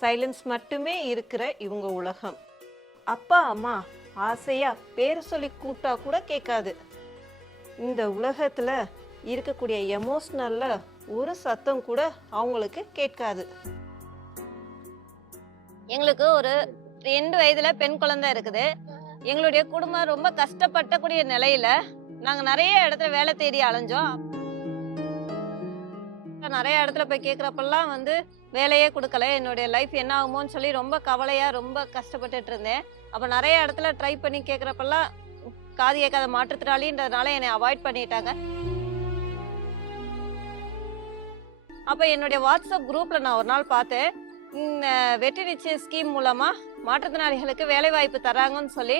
Silence மட்டுமே இருக்கிற இவங்க உலகம். அப்பா அம்மா ஆசையா பேர் சொல்லி கூப்பிட்டா கூட கேட்காது. இந்த உலகத்துல இருக்கக்கூடிய எமோஷ்னலில் ஒரு சத்தம் கூட அவங்களுக்கு கேட்காது. எங்களுக்கு ஒரு ரெண்டு வயதுல பெண் குழந்தை இருக்குது. எங்களுடைய குடும்பம் ரொம்ப கஷ்டப்பட்டக்கூடிய நிலையில நாங்க நிறைய இடத்துல வேலை தேடி அலைஞ்சோம். நிறைய இடத்துல போய் கேட்குறப்பெல்லாம் வந்து வேலையே கொடுக்கல. என்னுடைய லைஃப் என்ன ஆகுமோன்னு சொல்லி ரொம்ப கவலையாக ரொம்ப கஷ்டப்பட்டுட்டு இருந்தேன். அப்போ நிறைய இடத்துல ட்ரை பண்ணி கேட்குறப்பெல்லாம் காது கேட்காத மாற்றுத்திறனாளின்றதுனால என்னை அவாய்ட் பண்ணிட்டாங்க. அப்போ என்னுடைய வாட்ஸ்அப் குரூப்பில் நான் ஒரு நாள் பார்த்தேன். இந்த வெற்றி நிச்சய ஸ்கீம் மூலமாக மாற்றுத்திறனாளிகளுக்கு வேலைவாய்ப்பு தராங்கன்னு சொல்லி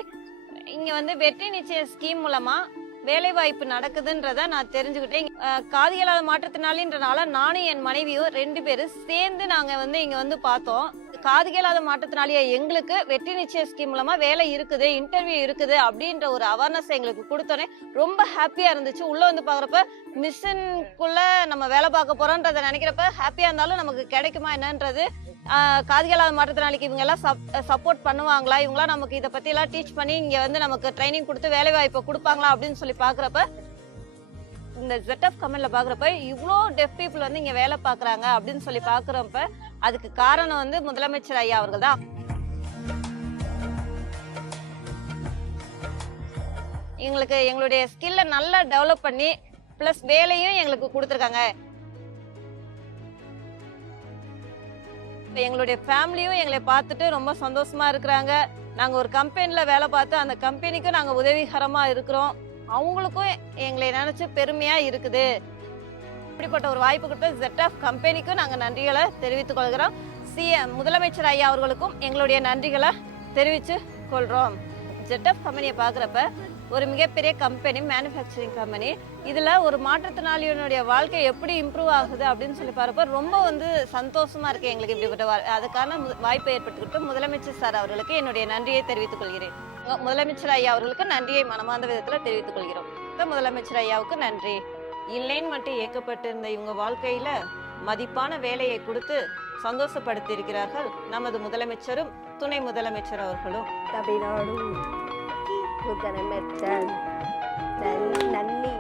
இங்கே வந்து வெற்றி நிச்சய ஸ்கீம் மூலமாக வேலைவாய்ப்பு நடக்குதுன்றத நான் தெரிஞ்சுக்கிட்டேன். காது இல்லாத மாற்றுத்திறனாளின்றனால நானும் என் மனைவியும் ரெண்டு பேரும் சேர்ந்து நாங்க வந்து இங்க வந்து பார்த்தோம். காது கேளாத மாற்றத்தினாலேயே எங்களுக்கு வெற்றி நிச்சய ஸ்கீம் மூலமா வேலை இருக்குது இன்டர்வியூ இருக்குது அப்படின்ற ஒரு அவேர்னஸ் எங்களுக்கு கொடுத்தோன்னே ரொம்ப ஹாப்பியா இருந்துச்சு. உள்ள வந்து பாக்குறப்ப மிஷின்குள்ள நம்ம வேலை பார்க்க போறோன்றத நினைக்கிறப்ப ஹாப்பியா இருந்தாலும் நமக்கு கிடைக்குமா என்னன்றது காது கேளாத மாற்றத்தினாலிக்கு இவங்க எல்லாம் சப்போர்ட் பண்ணுவாங்களா? இவங்களாம் நமக்கு இதை பத்தி எல்லாம் டீச் பண்ணி இங்க வந்து நமக்கு ட்ரைனிங் கொடுத்து வேலை வாய்ப்பை கொடுப்பாங்களா அப்படின்னு சொல்லி பாக்குறப்ப இந்த ZF கமெண்ட்ல பாக்குறப்ப இவ்வளோ டெஃப் பீப்புள் வந்து இங்க வேலை பாக்குறாங்க அப்படின்னு சொல்லி பாக்குறப்ப அதுக்கு காரணம் வந்து முதலமைச்சர் ஐயா அவர்கள் தான் எங்களுக்கு எங்களுடைய ஸ்கில்லை நல்லா டெவலப் பண்ணி ப்ளஸ் வேலையும் எங்களுக்கு கொடுத்துருக்காங்க. எங்களுடைய ஃபேமிலியும் எங்களை பார்த்துட்டு ரொம்ப சந்தோஷமா இருக்கிறாங்க. நாங்கள் ஒரு கம்பெனியில் வேலை பார்த்து அந்த கம்பெனிக்கும் நாங்கள் உதவிகரமாக இருக்கிறோம். அவங்களுக்கும் எங்களை நினைச்சு பெருமையா இருக்குது. இப்படிப்பட்ட ஒரு வாய்ப்பு கொடுத்த ZF கம்பெனிக்கும் நாங்கள் நன்றிகளை தெரிவித்துக் கொள்கிறோம். சிஎம் முதலமைச்சர் ஐயா அவர்களுக்கும் எங்களுடைய நன்றிகளை தெரிவித்து கொள்கிறோம் ZF கம்பெனியை பார்க்குறப்ப ஒரு மிகப்பெரிய கம்பெனி மேனுஃபேக்சரிங் கம்பெனி இதில் ஒரு மாற்றுத்திறனாளியினுடைய வாழ்க்கை எப்படி இம்ப்ரூவ் ஆகுது அப்படின்னு சொல்லி பாருப்ப ரொம்ப வந்து சந்தோஷமாக இருக்குது எங்களுக்கு இப்படிப்பட்ட அதுக்கான வாய்ப்பு வாய்ப்பை ஏற்படுத்திக்கிட்டு முதலமைச்சர் சார் அவர்களுக்கு என்னுடைய நன்றியை தெரிவித்துக் கொள்கிறேன். முதலமைச்சர் ஐயா அவர்களுக்கு நன்றியை மனமார்ந்த விதத்தில் தெரிவித்துக் கொள்கிறோம். முதலமைச்சர் ஐயாவுக்கு நன்றி. இல்லைன்னு மட்டும் இயக்கப்பட்டிருந்த இவங்க வாழ்க்கையில் மதிப்பான வேலையை கொடுத்து சந்தோஷப்படுத்தி இருக்கிறார்கள் நமது முதலமைச்சரும் துணை முதலமைச்சர் அவர்களும். தமிழ்நாடு คือจะได้เม่จะจะนั้นนี่